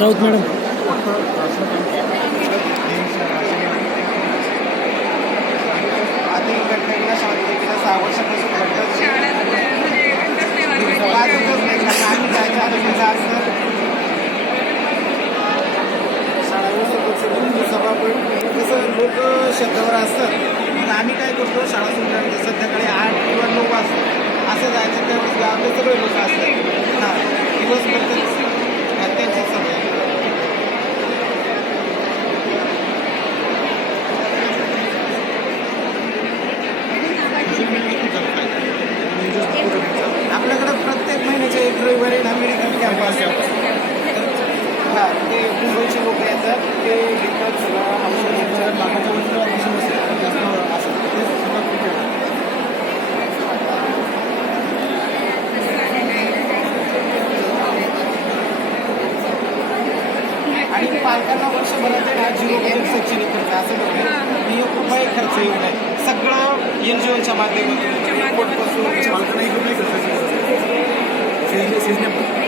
Raut madam. आधी घटनेला शाळेला सहा वर्षापासून आम्ही शाळा सभापती कसं लोक शेतावर असतात पण आम्ही काय करतो शाळा सुटल्यानंतर संध्याकाळी आठ किंवा नऊ वाजता. असं जायचं त्यावेळेस गावातले सगळे लोक असतात. हां दिवसभर रविवारी ना मेडिकल कॅम्प असतो हां ते मुंबईचे लोक येतात ते घेतात सगळं औषध असतात जास्त असतात खूप आणि पालकांना वर्षभरात हा झिरो बजेट शैक्षणिक खर्च असं बघा मी एक रुपये खर्च येऊ नये. सगळं एन जी ओच्या माध्यमातून. एअरपोर्टपासून पालकांना एक रुपये खर्च